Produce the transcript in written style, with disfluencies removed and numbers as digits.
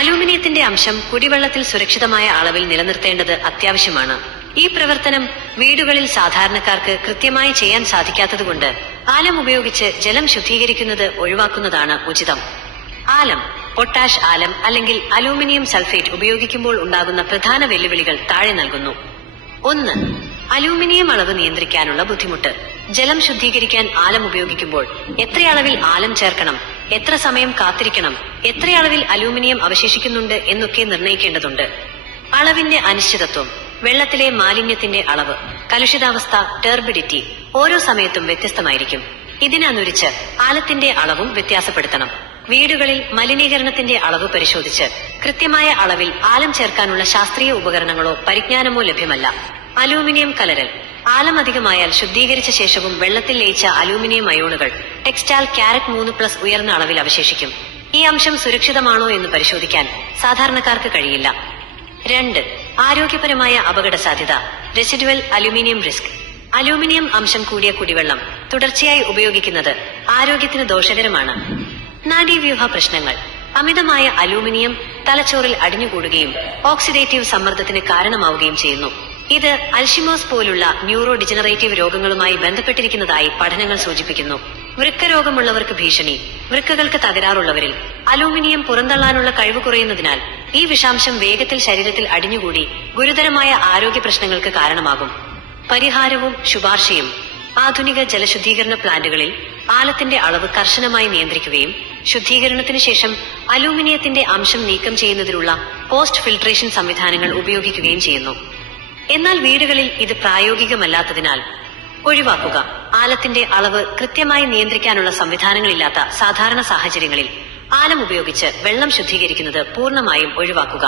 അലൂമിനിയത്തിന്റെ അംശം കുടിവെള്ളത്തിൽ സുരക്ഷിതമായ അളവിൽ നിലനിർത്തേണ്ടത് അത്യാവശ്യമാണ്. ഈ പ്രവർത്തനം വീടുകളിൽ സാധാരണക്കാർക്ക് കൃത്യമായി ചെയ്യാൻ സാധിക്കാത്തതുകൊണ്ട് ആലം ഉപയോഗിച്ച് ജലം ശുദ്ധീകരിക്കുന്നത് ഒഴിവാക്കുന്നതാണ് ഉചിതം. ആലം, പൊട്ടാഷ് ആലം അല്ലെങ്കിൽ അലൂമിനിയം സൾഫേറ്റ് ഉപയോഗിക്കുമ്പോൾ ഉണ്ടാകുന്ന പ്രധാന വെല്ലുവിളികൾ താഴെ നൽകുന്നു. 1. അലൂമിനിയം അളവ് നിയന്ത്രിക്കാനുള്ള ബുദ്ധിമുട്ട്. ജലം ശുദ്ധീകരിക്കാൻ ആലം ഉപയോഗിക്കുമ്പോൾ എത്രയളവിൽ ആലം ചേർക്കണം, എത്ര സമയം കാത്തിരിക്കണം, എത്രയളവിൽ അലൂമിനിയം അവശേഷിക്കുന്നുണ്ട് എന്നൊക്കെ നിർണ്ണയിക്കേണ്ടതുണ്ട്. അളവിന്റെ അനിശ്ചിതത്വം. വെള്ളത്തിലെ മാലിന്യത്തിന്റെ അളവ്, കലുഷിതാവസ്ഥ, ടർബിഡിറ്റി ഓരോ സമയത്തും വ്യത്യസ്തമായിരിക്കും. ഇതിനനുസരിച്ച് ആലത്തിന്റെ അളവും വ്യത്യാസപ്പെടുത്തണം. വീടുകളിൽ മലിനീകരണത്തിന്റെ അളവ് പരിശോധിച്ച് കൃത്യമായ അളവിൽ ആലം ചേർക്കാനുള്ള ശാസ്ത്രീയ ഉപകരണങ്ങളോ പരിജ്ഞാനമോ ലഭ്യമല്ല. അലൂമിനിയം കലരൽ. ആലം അധികമായാൽ ശുദ്ധീകരിച്ച ശേഷവും വെള്ളത്തിൽ ലയിച്ച അലൂമിനിയം അയോണുകൾ ടെക്സ്റ്റാൽ ക്യാരറ്റ് 3+ ഉയർന്ന അളവിൽ അവശേഷിക്കും. ഈ അംശം സുരക്ഷിതമാണോ എന്ന് പരിശോധിക്കാൻ സാധാരണക്കാർക്ക് കഴിയില്ല. 2. ആരോഗ്യപരമായ അപകട സാധ്യത. Residual aluminium risk. അലൂമിനിയം അംശം കൂടിയ കുടിവെള്ളം തുടർച്ചയായി ഉപയോഗിക്കുന്നത് ആരോഗ്യത്തിന് ദോഷകരമാണ്. നാഡീവ്യൂഹ പ്രശ്നങ്ങൾ. അമിതമായ അലൂമിനിയം തലച്ചോറിൽ അടിഞ്ഞുകൂടുകയും ഓക്സിഡേറ്റീവ് സമ്മർദ്ദത്തിന് കാരണമാവുകയും ചെയ്യുന്നു. ഇത് അൽഷിമേഴ്സ് പോലുള്ള ന്യൂറോ ഡിജനറേറ്റീവ് രോഗങ്ങളുമായി ബന്ധപ്പെട്ടിരിക്കുന്നതായി പഠനങ്ങൾ സൂചിപ്പിക്കുന്നു. വൃക്കരോഗമുള്ളവർക്ക് ഭീഷണി. വൃക്കകൾക്ക് തകരാറുള്ളവരിൽ അലൂമിനിയം പുറന്തള്ളാനുള്ള കഴിവ് കുറയുന്നതിനാൽ ഈ വിഷാംശം വേഗത്തിൽ ശരീരത്തിൽ അടിഞ്ഞുകൂടി ഗുരുതരമായ ആരോഗ്യ പ്രശ്നങ്ങൾക്ക് കാരണമാകും. പരിഹാരവും ശുപാർശയും. ആധുനിക ജലശുദ്ധീകരണ പ്ലാന്റുകളിൽ ആലത്തിന്റെ അളവ് കർശനമായി നിയന്ത്രിക്കുകയും ശുദ്ധീകരണത്തിന് ശേഷം അലൂമിനിയത്തിന്റെ അംശം നീക്കം ചെയ്യുന്നതിനുള്ള പോസ്റ്റ് ഫിൽട്രേഷൻ സംവിധാനങ്ങൾ ഉപയോഗിക്കുകയും ചെയ്യുന്നു. എന്നാൽ വീടുകളിൽ ഇത് പ്രായോഗികമല്ലാത്തതിനാൽ ഒഴിവാക്കുക. ആലത്തിന്റെ അളവ് കൃത്യമായി നിയന്ത്രിക്കാനുള്ള സംവിധാനങ്ങളില്ലാത്ത സാധാരണ സാഹചര്യങ്ങളിൽ ആലം ഉപയോഗിച്ച് വെള്ളം ശുദ്ധീകരിക്കുന്നത് പൂർണ്ണമായും ഒഴിവാക്കുക.